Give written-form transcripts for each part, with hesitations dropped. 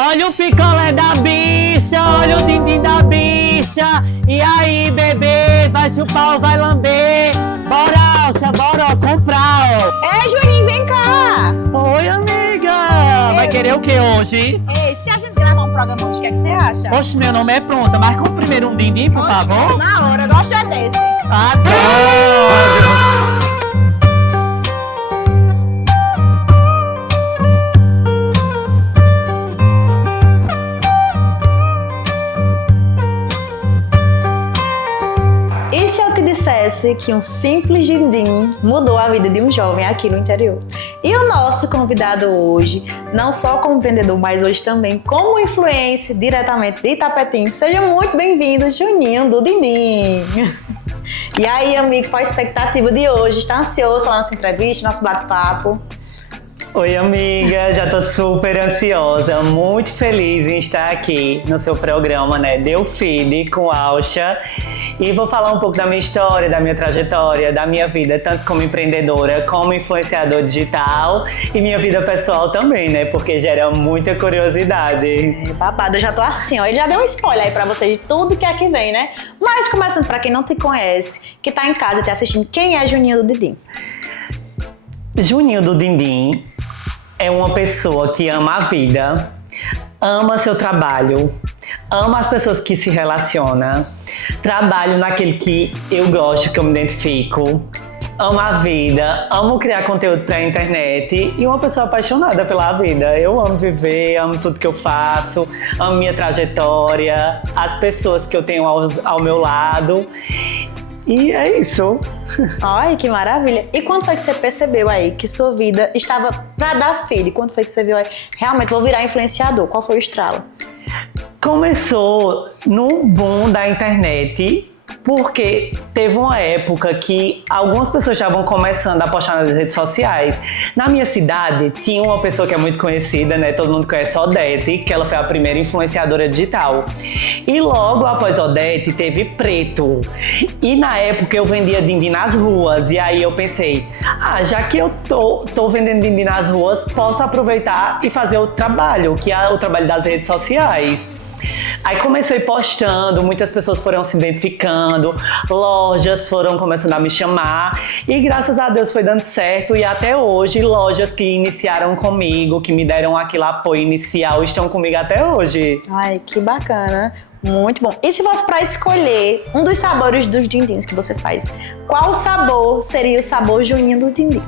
Olha o picolé da bicha, olha o dindim da bicha. E aí, bebê, vai chupar ou vai lamber? Bora, Alcha, bora comprar, ó. Ei, Juninho, vem cá! Oi, amiga. Vai querer o que hoje? Ei, se a gente gravar um programa hoje, o que é que você acha? Oxe, meu nome é Pronta. Marca primeiro um dindim, por favor. Na hora, gosta desse. Adoro! E se eu te dissesse que um simples dindim mudou a vida de um jovem aqui no interior? E o nosso convidado hoje, não só como vendedor, mas hoje também como influencer diretamente de Itapetim. Seja muito bem-vindo, Juninho do Dindim. E aí, amigo, qual a expectativa de hoje? Está ansioso para a nossa entrevista, nosso bate-papo? Oi, amiga, já tô super ansiosa, muito feliz em estar aqui no seu programa, né? Deu Feed com Alcha. E vou falar um pouco da minha história, da minha trajetória, da minha vida, tanto como empreendedora, como influenciador digital e minha vida pessoal também, né? Porque gera muita curiosidade. É, babado, eu já tô assim, ó. Ele já deu um spoiler aí pra vocês de tudo que aqui vem, né? Mas começando pra quem não te conhece, que tá em casa e tá assistindo, quem é Juninho do Dindim? Juninho do Dindim é uma pessoa que ama a vida, ama seu trabalho, ama as pessoas que se relacionam, trabalho naquele que eu gosto, que eu me identifico, amo a vida, amo criar conteúdo pra internet e uma pessoa apaixonada pela vida. Eu amo viver, amo tudo que eu faço, amo minha trajetória, as pessoas que eu tenho ao meu lado. E é isso. Ai, que maravilha. E quando foi que você percebeu aí que sua vida estava pra dar filho? Quando foi que você viu aí, realmente vou virar influenciador? Qual foi o estralo? Começou no boom da internet, porque teve uma época que algumas pessoas estavam começando a postar nas redes sociais. Na minha cidade, tinha uma pessoa que é muito conhecida, né? Todo mundo conhece a Odete, que ela foi a primeira influenciadora digital. E logo após Odete, teve Preto. E na época eu vendia dindim nas ruas. E aí eu pensei, já que eu tô vendendo dindim nas ruas, posso aproveitar e fazer o trabalho, que é o trabalho das redes sociais. Aí comecei postando, muitas pessoas foram se identificando, lojas foram começando a me chamar e graças a Deus foi dando certo e até hoje lojas que iniciaram comigo, que me deram aquele apoio inicial, estão comigo até hoje. Ai, que bacana. Muito bom. E se fosse pra escolher um dos sabores dos dindins que você faz, qual sabor seria o sabor Juninho do Dindim?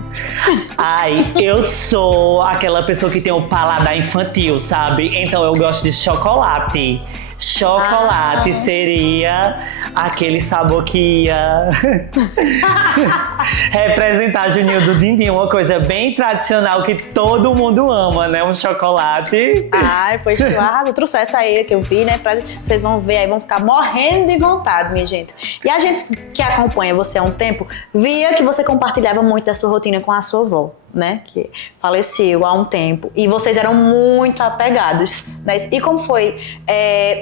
Ai, eu sou aquela pessoa que tem o paladar infantil, sabe? Então eu gosto de chocolate. Chocolate seria aquele sabor que ia representar Juninho do Dindim, uma coisa bem tradicional que todo mundo ama, né? Um chocolate. Ai, foi churrasco. Trouxe essa aí que eu vi, né? Vocês vão ver aí, vão ficar morrendo de vontade, minha gente. E a gente que acompanha você há um tempo, via que você compartilhava muito da sua rotina com a sua avó, né? Que faleceu há um tempo. E vocês eram muito apegados, né? E como foi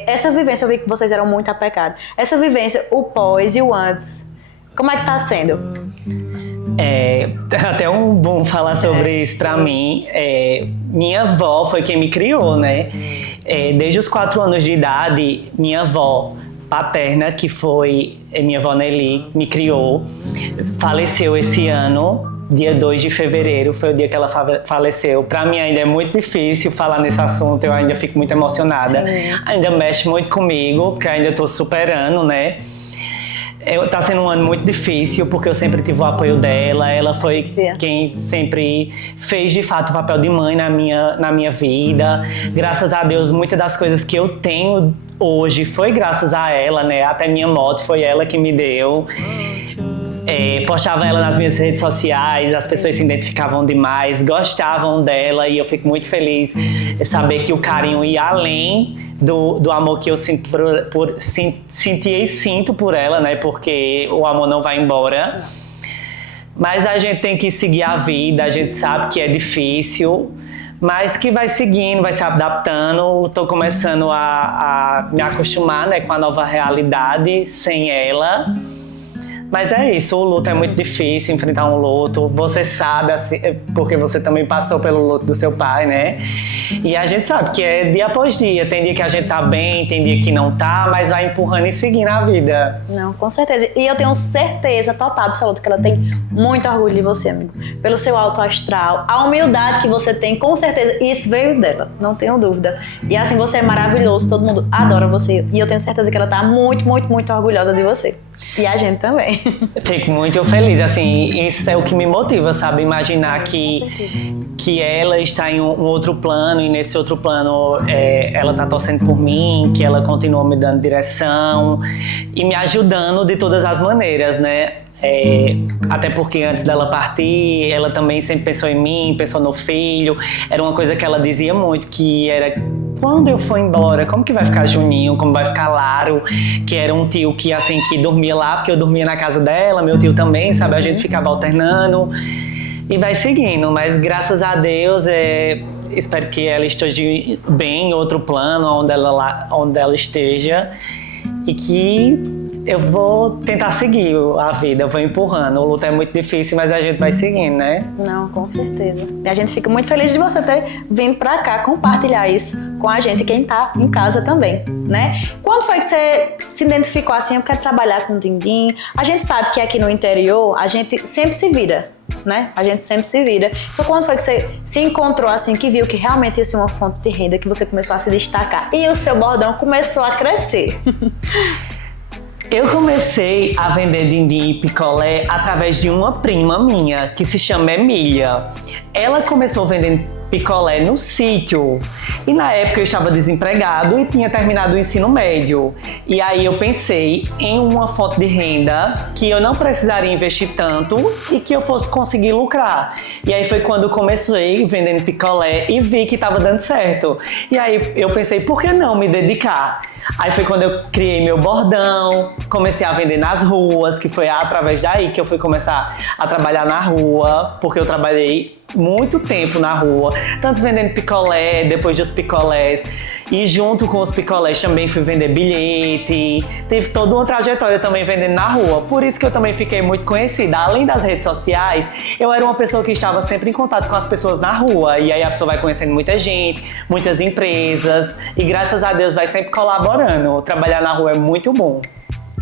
essa vivência? Eu vi que vocês eram muito apegados. Essa vivência, o pós e o antes, como é que tá sendo? É até um bom falar sobre isso pra mim. Minha avó foi quem me criou, né? Desde os 4 anos de idade, minha avó paterna, que foi minha avó Nelly, me criou, faleceu esse ano. Dia 2 de fevereiro foi o dia que ela faleceu. Pra mim ainda é muito difícil falar nesse assunto, eu ainda fico muito emocionada. Sim. Ainda mexe muito comigo, porque ainda tô superando, né? Tá sendo um ano muito difícil, porque eu sempre tive o apoio dela. Ela foi quem sempre fez, de fato, o papel de mãe na minha vida. Graças a Deus, muitas das coisas que eu tenho hoje foi graças a ela, né? Até minha moto foi ela que me deu. Postava ela nas minhas redes sociais, as pessoas se identificavam demais, gostavam dela e eu fico muito feliz de saber que o carinho ia além do amor que eu sinto senti e sinto por ela, né? Porque o amor não vai embora. Mas a gente tem que seguir a vida, a gente sabe que é difícil, mas que vai seguindo, vai se adaptando. Estou começando a me acostumar, né, com a nova realidade sem ela. Mas é isso, o luto é muito difícil, enfrentar um luto. Você sabe, assim, porque você também passou pelo luto do seu pai, né? E a gente sabe que é dia após dia. Tem dia que a gente tá bem, tem dia que não tá, mas vai empurrando e seguindo a vida. Não, com certeza. E eu tenho certeza total, absoluta, que ela tem muito orgulho de você, amigo. Pelo seu alto astral, a humildade que você tem, com certeza, isso veio dela, não tenho dúvida. E assim, você é maravilhoso, todo mundo adora você. E eu tenho certeza que ela tá muito, muito, muito orgulhosa de você. E a gente também. Fico muito feliz, assim, isso é o que me motiva, sabe? Imaginar que ela está em um outro plano e nesse outro plano ela tá torcendo por mim, que ela continua me dando direção e me ajudando de todas as maneiras, né? Até porque antes dela partir, ela também sempre pensou em mim, pensou no filho. Era uma coisa que ela dizia muito, que era: quando eu for embora, como que vai ficar Juninho, como vai ficar Laro, que era um tio que, assim, que dormia lá, porque eu dormia na casa dela, meu tio também, sabe? A gente ficava alternando e vai seguindo, mas graças a Deus, espero que ela esteja bem em outro plano, onde ela esteja, e que eu vou tentar seguir a vida, eu vou empurrando. O luto é muito difícil, mas a gente vai seguindo, né? Não, com certeza. E a gente fica muito feliz de você ter vindo pra cá compartilhar isso com a gente, quem tá em casa também, né? Quando foi que você se identificou assim, eu quero trabalhar com din-din? A gente sabe que aqui no interior, a gente sempre se vira, né? A gente sempre se vira. Então, quando foi que você se encontrou assim, que viu que realmente ia ser uma fonte de renda, que você começou a se destacar e o seu bordão começou a crescer? Eu comecei a vender din-din e picolé através de uma prima minha, que se chama Emília. Ela começou vendendo picolé no sítio. E na época eu estava desempregado e tinha terminado o ensino médio. E aí eu pensei em uma fonte de renda que eu não precisaria investir tanto e que eu fosse conseguir lucrar. E aí foi quando eu comecei vendendo picolé e vi que estava dando certo. E aí eu pensei, por que não me dedicar? Aí foi quando eu criei meu bordão, comecei a vender nas ruas, que foi através daí que eu fui começar a trabalhar na rua, porque eu trabalhei muito tempo na rua, tanto vendendo picolé, depois dos picolés, e junto com os picolés também fui vender bilhete, teve toda uma trajetória também vendendo na rua, por isso que eu também fiquei muito conhecida. Além das redes sociais, eu era uma pessoa que estava sempre em contato com as pessoas na rua, e aí a pessoa vai conhecendo muita gente, muitas empresas, e graças a Deus vai sempre colaborando. Trabalhar na rua é muito bom.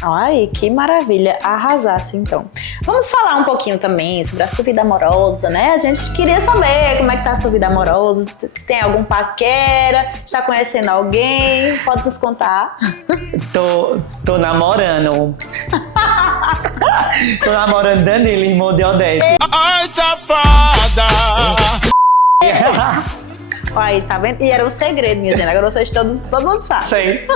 Ai, que maravilha, arrasasse então. Vamos falar um pouquinho também sobre a sua vida amorosa, né? A gente queria saber como é que tá a sua vida amorosa, se tem algum paquera, está conhecendo alguém, pode nos contar? Tô namorando. Tô namorando Danilo, irmão de Odete. Ai, safada! Aí, tá vendo? E era um segredo, minha gente. Agora vocês todo mundo sabe. Sei.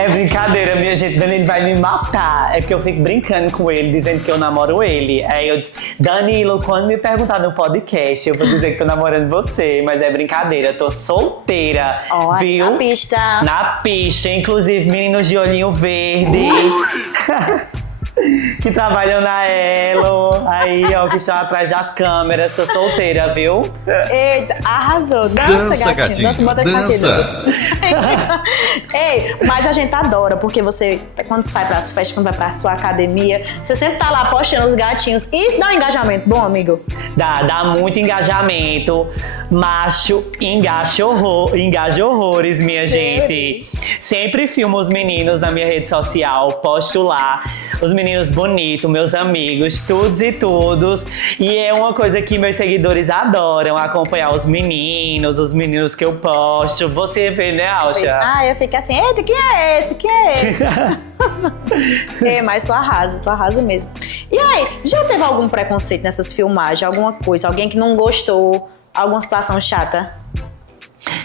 É brincadeira, minha gente. Danilo vai me matar. É porque eu fico brincando com ele, dizendo que eu namoro ele. Aí eu disse, Danilo, quando me perguntar no podcast, eu vou dizer que tô namorando você. Mas é brincadeira, eu tô solteira. Ó, viu? na pista. Na pista. Inclusive, meninos de olhinho verde. Que trabalham na Elo, aí, ó, que estão atrás das câmeras. Tô solteira, viu? Eita, arrasou. Dança, gatinho. Bota dança. Ei, mas a gente adora, porque você, quando sai pras festas, quando vai pra sua academia, você sempre tá lá postando os gatinhos. E isso dá um engajamento bom, amigo? Dá muito engajamento. Macho engaja horrores, minha gente. Sempre filmo os meninos na minha rede social, posto lá. Os meninos bonitos, meus amigos, todos e todos. E é uma coisa que meus seguidores adoram, acompanhar os meninos que eu posto. Você vê, né, Alcha? Ah, eu fico assim, eita, quem é esse? Quem é esse? É, mas tu arrasa mesmo. E aí, já teve algum preconceito nessas filmagens? Alguma coisa? Alguém que não gostou? Alguma situação chata?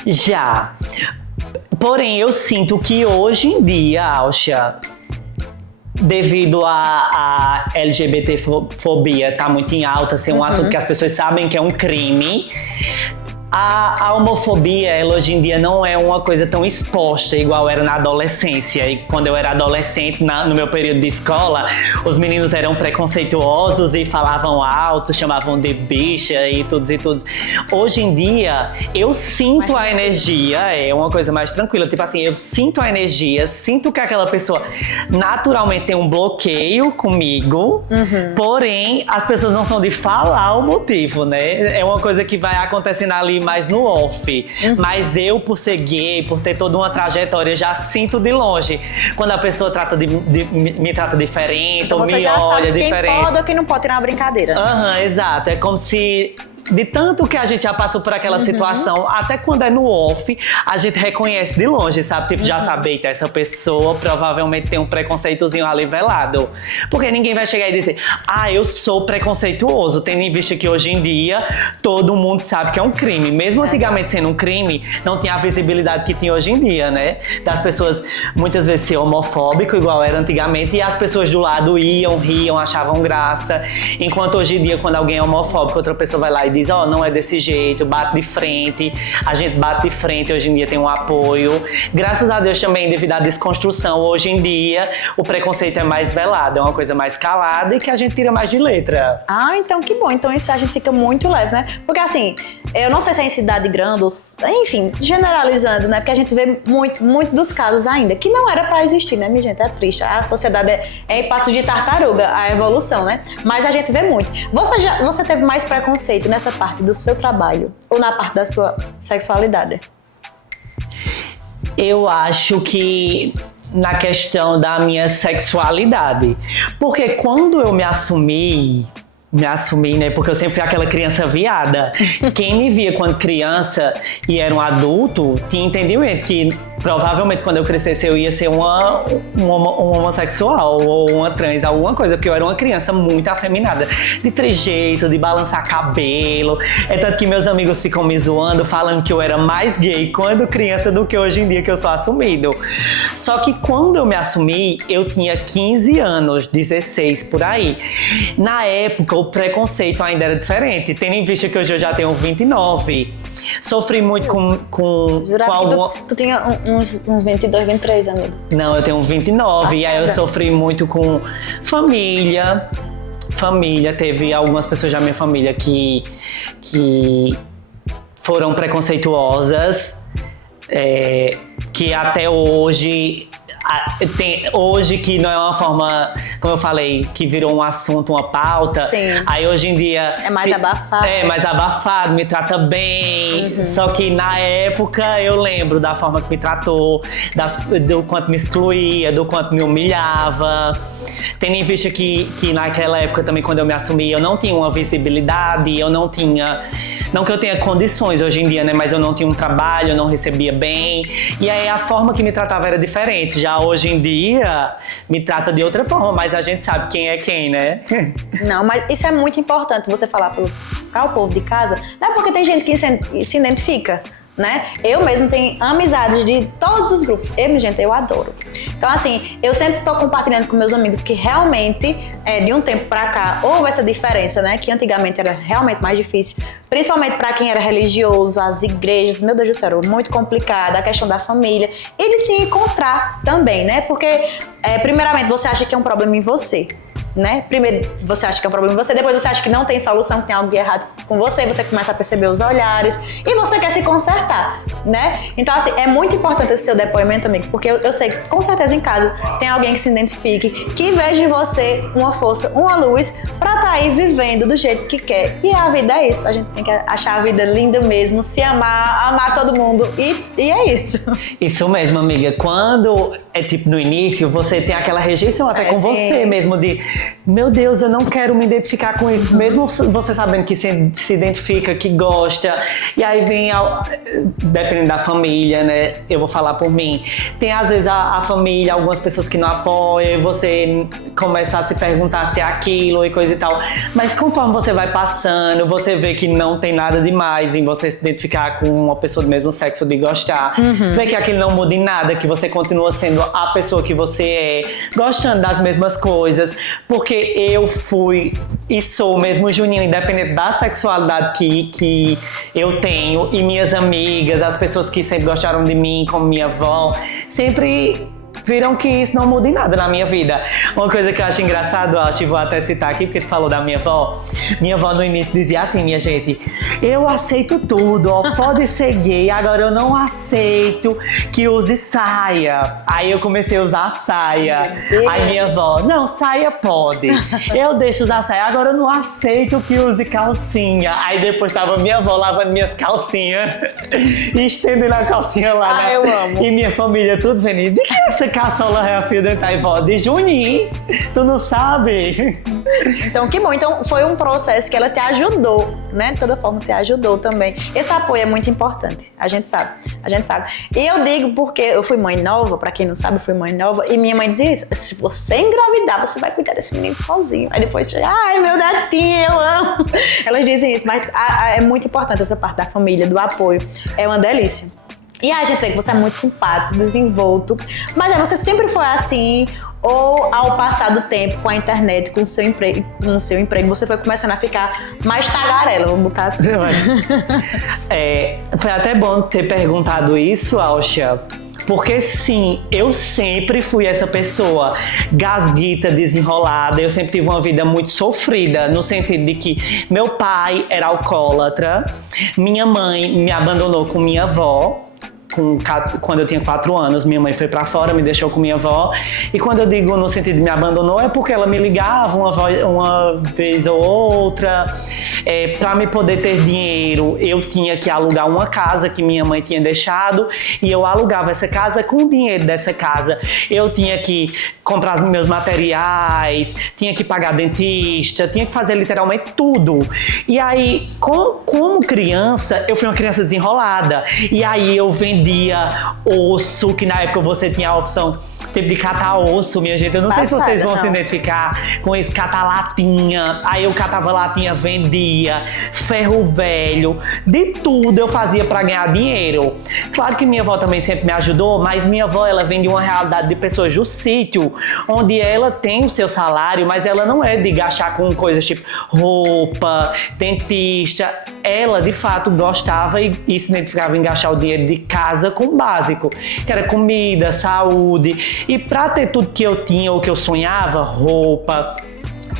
Já. Porém, eu sinto que hoje em dia, Alcha, devido a LGBT-fobia tá muito em alta, ser um assunto que as pessoas sabem que é um crime, A homofobia, ela hoje em dia não é uma coisa tão exposta igual era na adolescência. E quando eu era adolescente, no meu período de escola, os meninos eram preconceituosos e falavam alto, chamavam de bicha e tudo. Hoje em dia, eu sinto a energia, é uma coisa mais tranquila. Tipo assim, eu sinto a energia, sinto que aquela pessoa naturalmente tem um bloqueio comigo, porém, as pessoas não são de falar o motivo, né? É uma coisa que vai acontecendo ali mais no off. Mas eu, por ser gay, por ter toda uma trajetória, já sinto de longe. Quando a pessoa me trata diferente, Então ou você me já olha sabe quem diferente. pode ou quem não pode ter uma brincadeira. Exato. É como se, de tanto que a gente já passou por aquela situação, até quando é no off, a gente reconhece de longe, sabe? Tipo, já sabe, eita, essa pessoa provavelmente tem um preconceitozinho ali velado. Porque ninguém vai chegar e dizer, eu sou preconceituoso. Tendo em vista que hoje em dia, todo mundo sabe que é um crime. Mesmo antigamente sendo um crime, não tinha a visibilidade que tinha hoje em dia, né? Das pessoas, muitas vezes, ser homofóbico, igual era antigamente, e as pessoas do lado riam, achavam graça. Enquanto hoje em dia, quando alguém é homofóbico, outra pessoa vai lá e diz, não é desse jeito, bate de frente. A gente bate de frente, hoje em dia tem um apoio. Graças a Deus também, devido à desconstrução, hoje em dia o preconceito é mais velado, é uma coisa mais calada e que a gente tira mais de letra. Então que bom. Então isso a gente fica muito leve, né? Porque assim, eu não sei se é em cidade grande, enfim, generalizando, né? Porque a gente vê muito dos casos ainda, que não era pra existir, né, minha gente? É triste. A sociedade é em passos de tartaruga, a evolução, né? Mas a gente vê muito. Você teve mais preconceito nessa parte do seu trabalho ou na parte da sua sexualidade? Eu acho que na questão da minha sexualidade. Porque quando eu me assumi, né? Porque eu sempre fui aquela criança viada. Quem me via quando criança e era um adulto, tinha entendimento que provavelmente quando eu crescesse eu ia ser um homossexual ou uma trans, alguma coisa, porque eu era uma criança muito afeminada, de trejeito, de balançar cabelo. É tanto que meus amigos ficam me zoando, falando que eu era mais gay quando criança do que hoje em dia que eu sou assumido. Só que quando eu me assumi, eu tinha 15 anos, 16 por aí. Na época, o preconceito ainda era diferente, tendo em vista que hoje eu já tenho 29. Sofri muito com alguma... tu tinha uns 22, 23, amigo. Não, eu tenho 29. E aí eu sofri muito com família. Teve algumas pessoas da minha família que foram preconceituosas. Que até hoje... Hoje que não é uma forma, como eu falei, que virou um assunto, uma pauta. Sim. Aí hoje em dia... É mais abafado. É mais abafado, me trata bem. Só que na época eu lembro da forma que me tratou, do quanto me excluía, do quanto me humilhava. Tendo em vista que naquela época também, quando eu me assumi, eu não tinha uma visibilidade, eu não tinha... Não que eu tenha condições hoje em dia, né? Mas eu não tinha um trabalho, eu não recebia bem. E aí a forma que me tratava era diferente. Já hoje em dia, me trata de outra forma, mas a gente sabe quem é quem, né? Não, mas isso é muito importante você falar para o povo de casa. Não é porque tem gente que se identifica, né? Eu mesmo tenho amizades de todos os grupos. Eu adoro. Então, assim, eu sempre tô compartilhando com meus amigos que realmente, de um tempo pra cá, houve essa diferença, né? Que antigamente era realmente mais difícil. Principalmente pra quem era religioso, as igrejas, meu Deus do céu, muito complicado, a questão da família. E de se encontrar também, né? Porque, primeiramente, você acha que é um problema em você. Né? Primeiro você acha que é um problema em você, depois você acha que não tem solução, que tem algo de errado com você começa a perceber os olhares e você quer se consertar, né? Então, assim, é muito importante esse seu depoimento, amigo, porque eu sei que com certeza em casa tem alguém que se identifique, que veja em você uma força, uma luz pra tá aí vivendo do jeito que quer. E a vida é isso, a gente tem que achar a vida linda mesmo, se amar todo mundo e é isso. Isso mesmo, amiga. Quando é tipo no início, você tem aquela rejeição até com sim. você mesmo de meu Deus, eu não quero me identificar com isso, mesmo você sabendo que se identifica, que gosta. E aí vem, dependendo da família, né? Eu vou falar por mim. Tem às vezes a família, algumas pessoas que não apoiam, e você começa a se perguntar se é aquilo e coisa e tal. Mas conforme você vai passando, você vê que não tem nada demais em você se identificar com uma pessoa do mesmo sexo, de gostar. Vê que aquilo não muda em nada, que você continua sendo a pessoa que você é, gostando das mesmas coisas. Porque eu fui e sou mesmo Juninho, independente da sexualidade que eu tenho. E minhas amigas, as pessoas que sempre gostaram de mim, como minha avó, sempre viram que isso não muda em nada na minha vida. Uma coisa que eu acho engraçado, acho, e vou até citar aqui, porque tu falou da minha avó. Minha avó no início dizia assim, minha gente, eu aceito tudo, ó, pode ser gay, agora eu não aceito que use saia. Aí eu comecei a usar saia. Aí minha avó, não, saia pode. Eu deixo usar saia, agora eu não aceito que use calcinha. Aí depois tava minha avó lavando minhas calcinhas e estendendo a calcinha lá, né? Eu amo. E minha família tudo vendo, de que essa caçola é a fio dental? E vó, de Juninho, tu não sabe? Então, que bom. Então, foi um processo que ela te ajudou, né? De toda forma, te ajudou também. Esse apoio é muito importante. A gente sabe. E eu digo porque eu fui mãe nova, pra quem não sabe, eu fui mãe nova, e minha mãe dizia isso, se você engravidar, você vai cuidar desse menino sozinho. Aí depois, ai, meu netinho, eu amo. Elas dizem isso, mas é muito importante essa parte da família, do apoio. É uma delícia. E a gente vê que você é muito simpático, desenvolto. Mas você sempre foi assim? Ou ao passar do tempo com a internet, com o seu emprego, você foi começando a ficar mais tagarela, vamos botar assim? Foi até bom ter perguntado isso, Alxa. Porque sim, eu sempre fui essa pessoa gasguita, desenrolada. Eu sempre tive uma vida muito sofrida, no sentido de que meu pai era alcoólatra, minha mãe me abandonou com minha avó. Quando eu tinha 4 anos, minha mãe foi pra fora, me deixou com minha avó. E quando eu digo no sentido de me abandonou, é porque ela me ligava uma vez ou outra. Pra me poder ter dinheiro, eu tinha que alugar uma casa que minha mãe tinha deixado. E eu alugava essa casa. Com o dinheiro dessa casa, eu tinha que comprar os meus materiais, tinha que pagar dentista, tinha que fazer literalmente tudo. E aí, como criança, eu fui uma criança desenrolada. E aí eu vendia osso, que na época você tinha a opção tipo de catar osso, minha gente. Eu não sei se vocês vão se identificar com esse catar latinha. Aí eu catava latinha, vendia, ferro velho, de tudo eu fazia pra ganhar dinheiro. Claro que minha avó também sempre me ajudou, mas minha avó, ela vem de uma realidade de pessoas do sítio, onde ela tem o seu salário, mas ela não é de gastar com coisas tipo roupa, dentista. Ela, de fato, gostava e se identificava em gastar o dinheiro de casa com o básico, que era comida, saúde. E pra ter tudo que eu tinha ou que eu sonhava, roupa,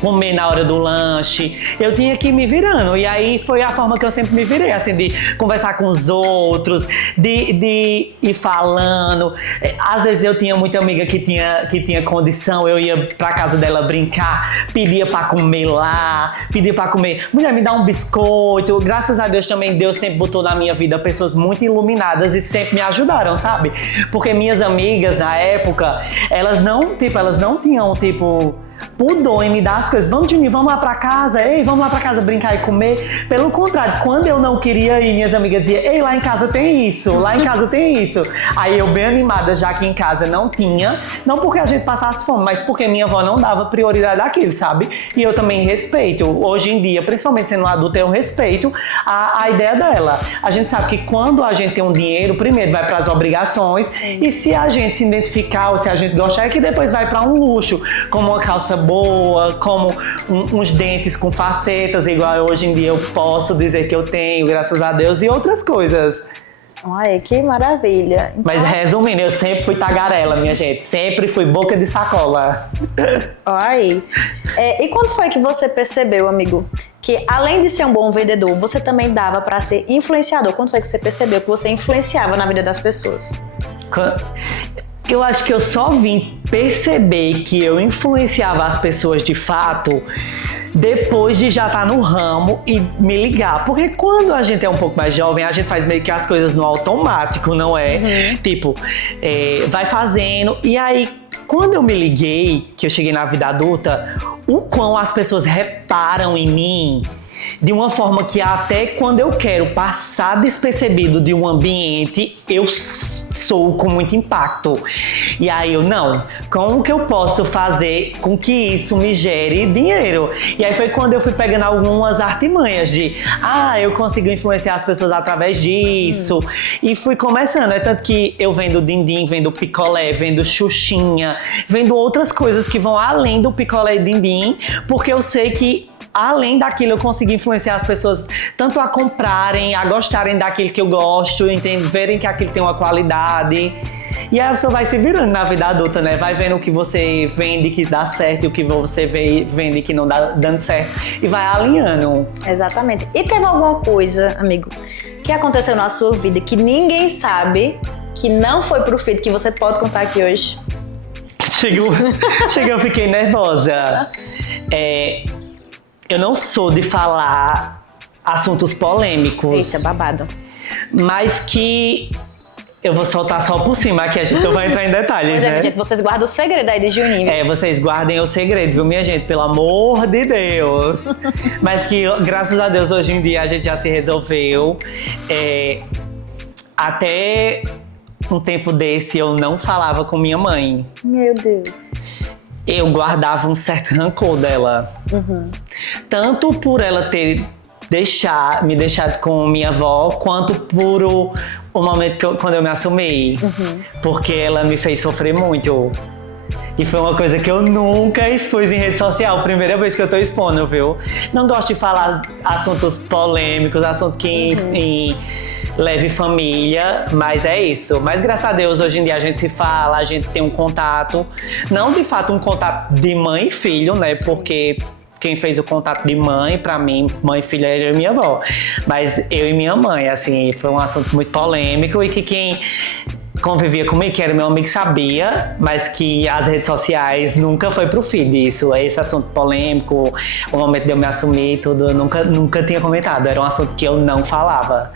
comer na hora do lanche, eu tinha que ir me virando. E aí foi a forma que eu sempre me virei, assim, de conversar com os outros, de ir falando. Às vezes eu tinha muita amiga que tinha condição, eu ia pra casa dela brincar, pedia pra comer lá, pedia pra comer, mulher, me dá um biscoito. Graças a Deus também, Deus sempre botou na minha vida pessoas muito iluminadas e sempre me ajudaram, sabe? Porque minhas amigas na época, elas não tinham, pudor em me dar as coisas. Vamos, Juninho, vamos lá pra casa. Ei, vamos lá pra casa brincar e comer. Pelo contrário, quando eu não queria ir, minhas amigas diziam, ei, lá em casa tem isso, lá em casa tem isso. Aí eu bem animada, já que em casa não tinha, não porque a gente passasse fome, mas porque minha avó não dava prioridade àquilo, sabe? E eu também respeito. Hoje em dia, principalmente sendo adulta, eu respeito a ideia dela. A gente sabe que quando a gente tem um dinheiro, primeiro vai pras obrigações. Sim. E se a gente se identificar ou se a gente gostar, é que depois vai pra um luxo, como uma calça boa, como uns dentes com facetas, igual hoje em dia eu posso dizer que eu tenho, graças a Deus, e outras coisas. Ai, que maravilha. Então... Mas resumindo, eu sempre fui tagarela, minha gente. Sempre fui boca de sacola. Ai. E quando foi que você percebeu, amigo, que além de ser um bom vendedor, você também dava pra ser influenciador? Quando foi que você percebeu que você influenciava na vida das pessoas? Eu acho que eu só vim perceber que eu influenciava as pessoas de fato depois de já estar no ramo e me ligar. Porque quando a gente é um pouco mais jovem, a gente faz meio que as coisas no automático, não é? Uhum. Tipo, vai fazendo. E aí, quando eu me liguei, que eu cheguei na vida adulta, o quão as pessoas reparam em mim, de uma forma que até quando eu quero passar despercebido de um ambiente, eu sou com muito impacto. E aí não, como que eu posso fazer com que isso me gere dinheiro? E aí foi quando eu fui pegando algumas artimanhas de, eu consigo influenciar as pessoas através disso. E fui começando, é tanto que eu vendo din-din, vendo picolé, vendo xuxinha, vendo outras coisas que vão além do picolé e din-din, porque eu sei que além daquilo eu consegui influenciar as pessoas tanto a comprarem, a gostarem daquilo que eu gosto, verem que aquilo tem uma qualidade. E aí a pessoa vai se virando na vida adulta, né? Vai vendo o que você vende que dá certo e o que você vende que não dá dando certo. E vai alinhando. Exatamente. E teve alguma coisa, amigo, que aconteceu na sua vida que ninguém sabe, que não foi pro feed, que você pode contar aqui hoje? Chegou, eu fiquei nervosa. Eu não sou de falar assuntos polêmicos. Eita, babado. Mas que eu vou soltar só por cima aqui, a gente não vai entrar em detalhes, Pois né? gente, vocês guardam o segredo aí de Juninho. Vocês guardem o segredo, viu, minha gente? Pelo amor de Deus. Mas que, graças a Deus, hoje em dia a gente já se resolveu. Até um tempo desse eu não falava com minha mãe. Meu Deus. Eu guardava um certo rancor dela. Tanto por ela ter me deixado com minha avó, quanto por o momento quando eu me assumi. Porque ela me fez sofrer muito. E foi uma coisa que eu nunca expus em rede social. Primeira vez que eu tô expondo, viu? Não gosto de falar assuntos polêmicos, assuntos que leve família, mas é isso. Mas graças a Deus, hoje em dia a gente se fala, a gente tem um contato. Não de fato um contato de mãe e filho, né? Porque quem fez o contato de mãe, pra mim, mãe e filha, era minha avó. Mas eu e minha mãe, assim, foi um assunto muito polêmico e que quem convivia comigo, que era meu amigo, sabia, mas que as redes sociais nunca foi pro feed. Esse assunto polêmico, o momento de eu me assumir e tudo, eu nunca tinha comentado. Era um assunto que eu não falava.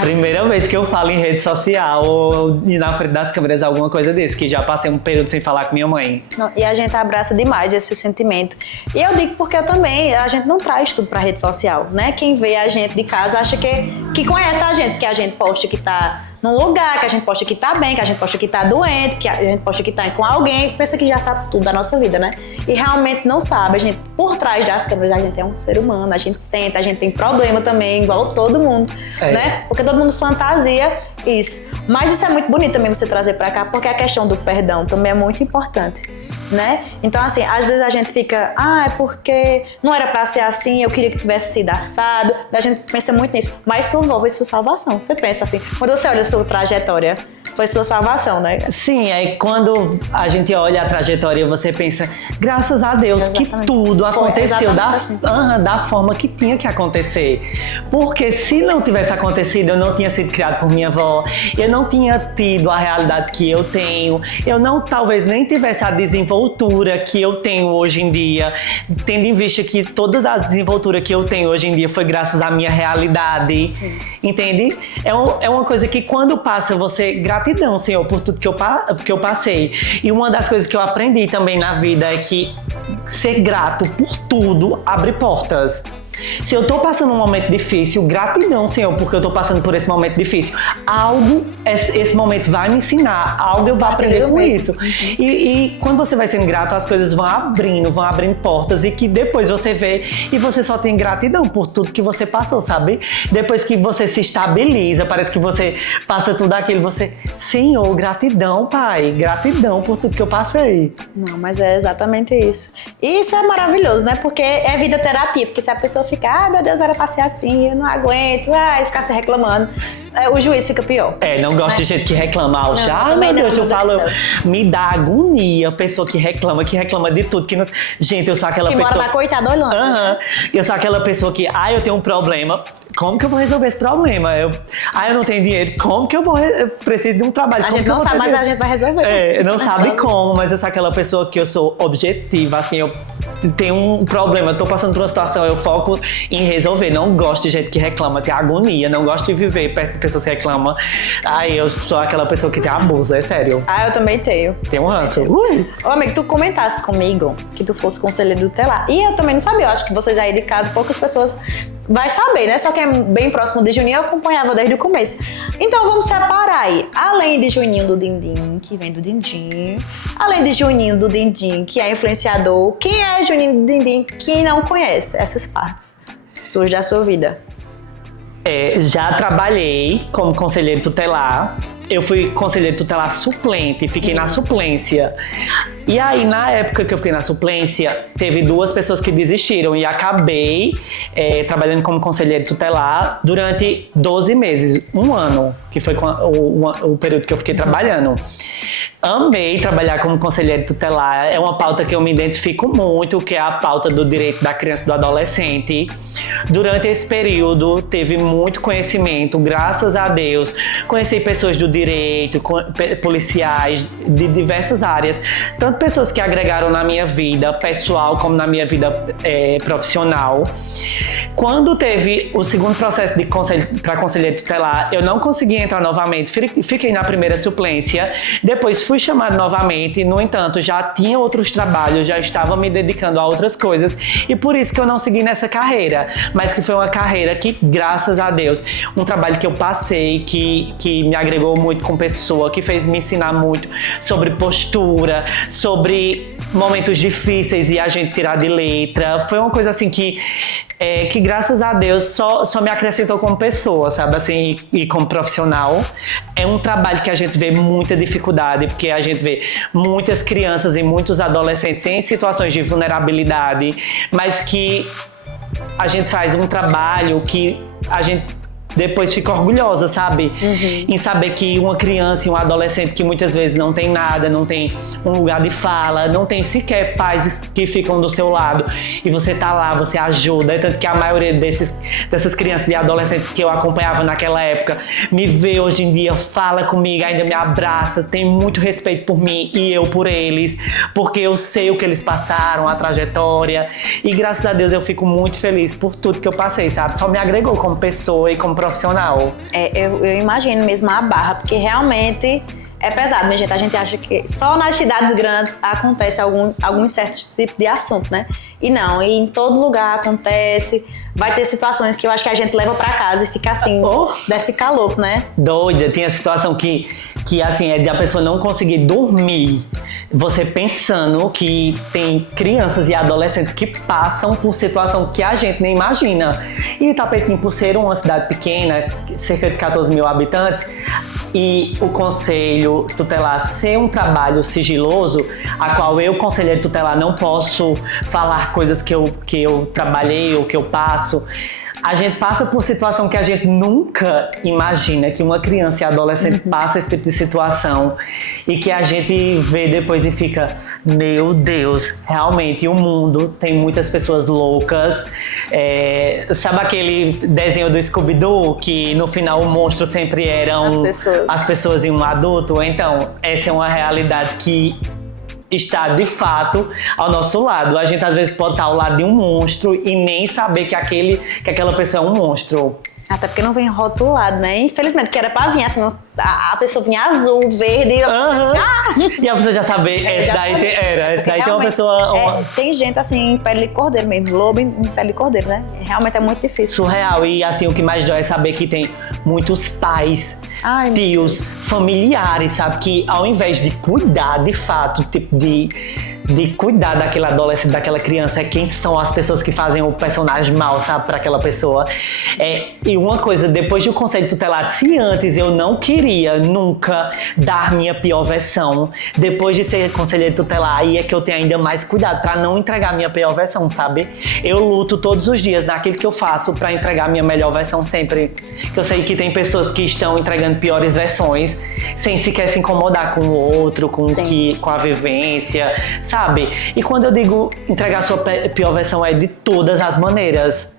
Primeira vez que eu falo em rede social ou na frente das câmeras, alguma coisa desse, que já passei um período sem falar com minha mãe. Não, e a gente abraça demais esse sentimento. E eu digo porque eu também, a gente não traz tudo pra rede social, né? Quem vê a gente de casa acha que conhece a gente, porque a gente posta que tá num lugar, que a gente posta que tá bem, que a gente posta que tá doente, que a gente posta que tá com alguém, pensa que já sabe tudo da nossa vida, né? E realmente não sabe. A gente, por trás das câmeras, a gente é um ser humano, a gente sente, a gente tem problema também, igual todo mundo, né? Porque todo mundo fantasia isso. Mas isso é muito bonito também você trazer pra cá, porque a questão do perdão também é muito importante, né? Então, assim, às vezes a gente fica, é porque não era pra ser assim, eu queria que tivesse sido assado. A gente pensa muito nisso. Mas sua avó foi sua salvação. Você pensa assim, quando você olha a sua trajetória, foi sua salvação, né? Sim, aí quando a gente olha a trajetória, você pensa, graças a Deus, Exatamente. que tudo aconteceu assim. da forma que tinha que acontecer. Porque se não tivesse acontecido, eu não tinha sido criado por minha avó, eu não tinha tido a realidade que eu tenho, eu não, talvez nem tivesse a desenvoltura que eu tenho hoje em dia, tendo em vista que toda a desenvoltura que eu tenho hoje em dia foi graças à minha realidade, entende? É uma coisa que quando passa, gratidão, Senhor, por tudo que eu passei. E uma das coisas que eu aprendi também na vida é que ser grato por tudo abre portas. Se eu tô passando um momento difícil, gratidão, Senhor, porque eu tô passando por esse momento difícil. Esse momento vai me ensinar, algo eu vou aprender com isso. E quando você vai sendo grato, as coisas vão abrindo portas e que depois você vê e você só tem gratidão por tudo que você passou, sabe? Depois que você se estabiliza, parece que você passa tudo aquilo, Senhor, gratidão, Pai, gratidão por tudo que eu passei. Não, mas é exatamente isso. E isso é maravilhoso, né? Porque é vida terapia, porque se a pessoa ficar, meu Deus, era pra ser assim, eu não aguento, ficar se reclamando, o juiz fica pior. Não gosto de gente que reclama, meu Deus, eu falo, me dá agonia, pessoa que reclama de tudo, que não... Gente, eu sou aquela pessoa... Que mora lá, coitada, olhando. Eu sou aquela pessoa que, eu tenho um problema, como que eu vou resolver esse problema? Eu não tenho dinheiro, como que eu preciso de um trabalho? A gente não sabe, mas a gente vai resolver. Não sabe como, mas eu sou aquela pessoa que eu sou objetiva, assim, eu tem um problema, eu tô passando por uma situação, eu foco em resolver. Não gosto de gente que reclama, tem agonia, não gosto de viver perto de pessoas que reclamam. Aí eu sou aquela pessoa que tem abuso, é sério. Ah, eu também tenho. Tem um ranço. Ô, amigo, tu comentasse comigo que tu fosse conselheiro tutelar. E eu também não sabia, eu acho que vocês aí de casa, poucas pessoas vai saber, né? Só que é bem próximo de Juninho, eu acompanhava desde o começo. Então vamos separar aí. Além de Juninho do Dindim, que vem do Dindim. Além de Juninho do Dindim, que é influenciador. Quem é Juninho do Dindim? Quem não conhece essas partes suas da sua vida? Já trabalhei como conselheiro tutelar. Eu fui conselheiro tutelar suplente, fiquei na suplência. E aí, na época que eu fiquei na suplência, teve 2 pessoas que desistiram e acabei trabalhando como conselheiro tutelar durante 12 meses, 1 ano, que foi o período que eu fiquei trabalhando. Amei trabalhar como conselheiro tutelar, é uma pauta que eu me identifico muito, que é a pauta do direito da criança e do adolescente. Durante esse período, teve muito conhecimento, graças a Deus. Conheci pessoas do direito, policiais, de diversas áreas. Tanto pessoas que agregaram na minha vida pessoal, como na minha vida profissional. Quando teve o segundo processo para conselheiro tutelar, eu não consegui entrar novamente, fiquei na primeira suplência, depois fui chamado novamente, no entanto, já tinha outros trabalhos, já estava me dedicando a outras coisas, e por isso que eu não segui nessa carreira, mas que foi uma carreira que, graças a Deus, um trabalho que eu passei, que me agregou muito com pessoa, que fez me ensinar muito sobre postura, sobre momentos difíceis e a gente tirar de letra, foi uma coisa assim que graças a Deus só me acrescentou como pessoa, sabe, assim, e como profissional. É um trabalho que a gente vê muita dificuldade, porque a gente vê muitas crianças e muitos adolescentes em situações de vulnerabilidade, mas que a gente faz um trabalho que a gente depois fica orgulhosa, sabe? Em saber que uma criança e um adolescente que muitas vezes não tem nada, não tem um lugar de fala, não tem sequer pais que ficam do seu lado, e você tá lá, você ajuda. Tanto que a maioria dessas crianças e adolescentes que eu acompanhava naquela época me vê hoje em dia, fala comigo, ainda me abraça, tem muito respeito por mim e eu por eles, porque eu sei o que eles passaram, a trajetória, e graças a Deus eu fico muito feliz por tudo que eu passei, sabe? Só me agregou como pessoa e como profissional. Eu imagino mesmo a barra, porque realmente é pesado, minha gente. A gente acha que só nas cidades grandes acontece alguns certos tipos de assunto, né? E não, e em todo lugar acontece. Vai ter situações que eu acho que a gente leva pra casa e fica assim, deve ficar louco, né? Doida, tem a situação que assim, é de a pessoa não conseguir dormir. Você pensando que tem crianças e adolescentes que passam por situação que a gente nem imagina. E Itapetim, por ser uma cidade pequena, cerca de 14 mil habitantes, e o conselho tutelar ser um trabalho sigiloso, a qual eu, conselheiro tutelar, não posso falar coisas que eu trabalhei ou que eu passo, a gente passa por situação que a gente nunca imagina que uma criança e adolescente passa esse tipo de situação, e que a gente vê depois e fica, meu Deus, realmente o mundo tem muitas pessoas loucas. Sabe aquele desenho do Scooby-Doo que no final o monstro sempre eram as pessoas e um adulto? Então, essa é uma realidade que está de fato ao nosso lado. A gente às vezes pode estar ao lado de um monstro e nem saber que aquela pessoa é um monstro. Até porque não vem rotulado, né? Infelizmente, que era pra vir assim, a pessoa vinha azul, verde. E a pessoa já saber, essa daí tem uma pessoa. Tem gente assim, em pele de cordeiro mesmo, lobo em pele de cordeiro, né? Realmente é muito difícil. Surreal. E assim, o que mais dói é saber que tem muitos pais, tios, familiares, sabe? Que ao invés de cuidar de fato, tipo, de cuidar daquele adolescente, daquela criança, quem são as pessoas que fazem o personagem mal, sabe, para aquela pessoa. E uma coisa, depois do conselho tutelar, se antes eu não queria nunca dar minha pior versão, depois de ser conselheiro tutelar, aí é que eu tenho ainda mais cuidado para não entregar minha pior versão, sabe? Eu luto todos os dias naquilo que eu faço para entregar minha melhor versão sempre. Eu sei que tem pessoas que estão entregando piores versões sem sequer se incomodar com o outro, com a vivência, sabe? E quando eu digo entregar a sua pior versão, é de todas as maneiras.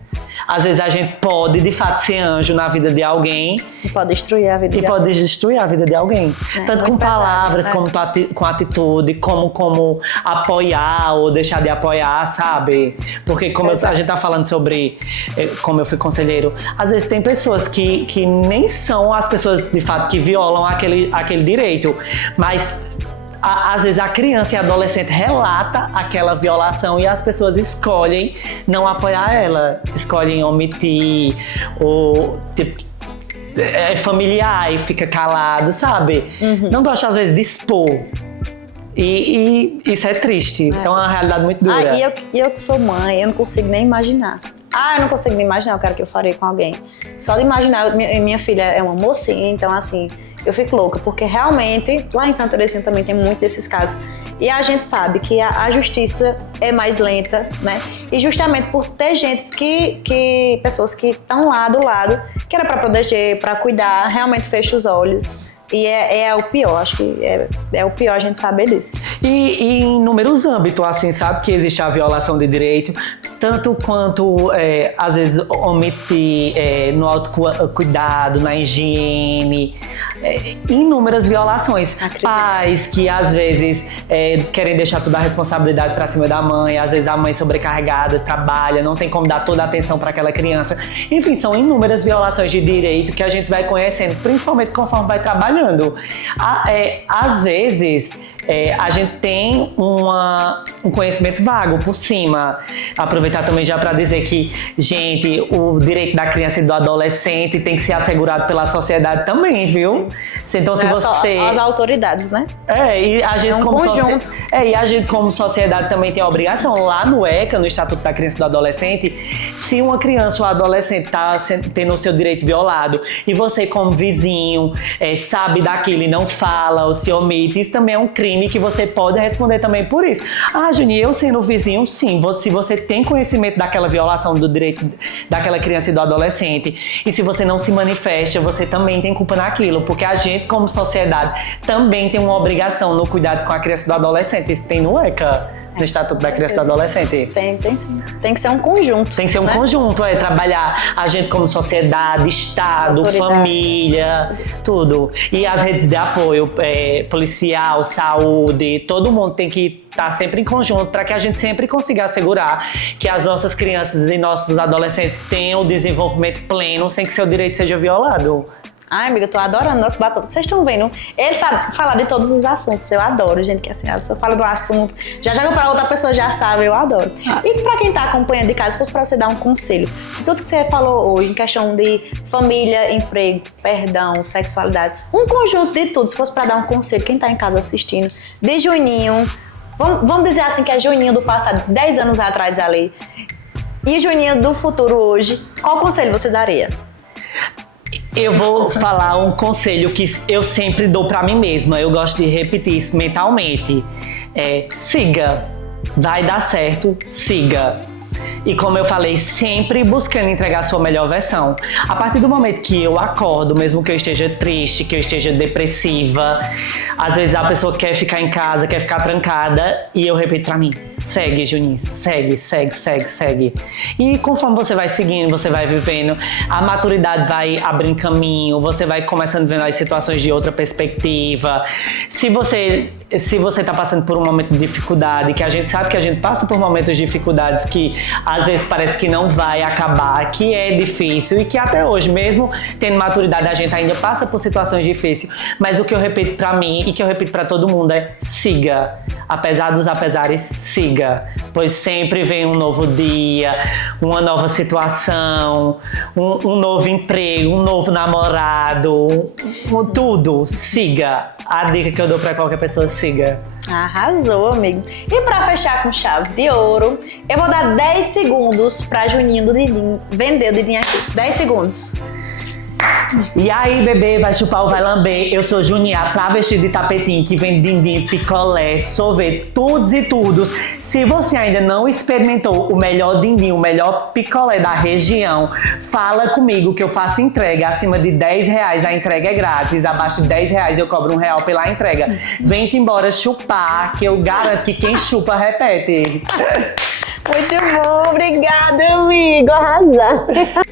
Às vezes a gente pode, de fato, ser anjo na vida de alguém. E pode destruir a vida de alguém. Pode destruir a vida de alguém. Tanto com palavras, como com atitude, como apoiar ou deixar de apoiar, sabe? Porque como a gente tá falando sobre como eu fui conselheiro, às vezes tem pessoas que nem são as pessoas, de fato, que violam aquele direito. Mas às vezes a criança e a adolescente relata aquela violação e as pessoas escolhem não apoiar ela, escolhem omitir ou tipo, é familiar e fica calado, sabe? Não gosta às vezes de expor. E isso é triste, é uma realidade muito dura. E eu que sou mãe, eu não consigo nem imaginar. Eu não consigo nem imaginar o cara que eu farei com alguém. Só de imaginar, minha filha é uma mocinha, então assim, eu fico louca, porque realmente, lá em Santa Terezinha também tem muito desses casos. E a gente sabe que a justiça é mais lenta, né? E justamente por ter pessoas que estão lá do lado, que era pra proteger, pra cuidar, realmente fecha os olhos. E é o pior, acho que é o pior a gente saber disso. E em inúmeros âmbitos, assim, sabe que existe a violação de direito, tanto quanto, às vezes, omitir no autocuidado, na higiene, inúmeras violações. Pais que, às vezes, querem deixar toda a responsabilidade para cima da mãe, às vezes a mãe sobrecarregada, trabalha, não tem como dar toda a atenção para aquela criança. Enfim, são inúmeras violações de direito que a gente vai conhecendo, principalmente conforme vai trabalhando. Às vezes, a gente tem um conhecimento vago por cima. Aproveitar também já para dizer que, gente, o direito da criança e do adolescente tem que ser assegurado pela sociedade também, viu? Então, se você... As autoridades, né? E a gente conjunto. E a gente como sociedade também tem a obrigação, lá no ECA, no Estatuto da Criança e do Adolescente, se uma criança ou adolescente está tendo o seu direito violado e você como vizinho sabe daquilo e não fala ou se omite, isso também é um crime que você pode responder também por isso. Juninho, eu sendo vizinho, sim, se você tem conhecimento daquela violação do direito daquela criança e do adolescente, e se você não se manifesta, você também tem culpa naquilo, porque a gente, como sociedade, também tem uma obrigação no cuidado com a criança e do adolescente. Isso tem no ECA, no Estatuto da Criança e do Adolescente. Tem sim. Tem que ser um conjunto. Tem que ser um conjunto, trabalhar a gente como sociedade, Estado, família, tudo. E as redes de apoio, policial, saúde, todo mundo tem que estar sempre em conjunto para que a gente sempre consiga assegurar que as nossas crianças e nossos adolescentes tenham o desenvolvimento pleno sem que seu direito seja violado. Amiga, eu tô adorando nosso bate-papo. Vocês estão vendo? Ele sabe falar de todos os assuntos. Eu adoro, gente, que assim, a pessoa fala do assunto, já joga pra outra pessoa, já sabe, eu adoro. E pra quem tá acompanhando de casa, se fosse pra você dar um conselho, tudo que você falou hoje, em questão de família, emprego, perdão, sexualidade, um conjunto de tudo, se fosse pra dar um conselho, quem tá em casa assistindo, de Juninho, vamos dizer assim que é Juninho do passado, 10 anos atrás ali, e Juninho do futuro hoje, qual conselho você daria? Eu vou falar um conselho que eu sempre dou pra mim mesma. Eu gosto de repetir isso mentalmente. Siga. Vai dar certo, siga. E como eu falei, sempre buscando entregar a sua melhor versão. A partir do momento que eu acordo, mesmo que eu esteja triste, que eu esteja depressiva, às vezes a pessoa quer ficar em casa, quer ficar trancada, e eu repito pra mim, segue, Juninho, segue. E conforme você vai seguindo, você vai vivendo, a maturidade vai abrindo caminho, você vai começando a ver as situações de outra perspectiva. Se você tá passando por um momento de dificuldade, que a gente sabe que a gente passa por momentos de dificuldades que às vezes parece que não vai acabar, que é difícil e que até hoje, mesmo tendo maturidade, a gente ainda passa por situações difíceis. Mas o que eu repito pra mim e que eu repito pra todo mundo é siga. Apesar dos apesares, siga. Pois sempre vem um novo dia, uma nova situação, um novo emprego, um novo namorado, tudo. Siga. A dica que eu dou pra qualquer pessoa, siga. Arrasou, amigo. E pra fechar com chave de ouro, eu vou dar 10 segundos pra Juninho do Didim vender o Didim aqui. 10 segundos. E aí, bebê, vai chupar ou vai lamber? Eu sou Juninho, a travesti de tapetinho que vende dindim, picolé, sorvete, tudos e tudos. Se você ainda não experimentou o melhor dindim, o melhor picolé da região, fala comigo que eu faço entrega. Acima de R$10 a entrega é grátis, abaixo de R$10 eu cobro R$1 pela entrega. Vem-te embora chupar, que eu garanto que quem chupa repete. Muito bom, obrigada, amigo. Arrasou.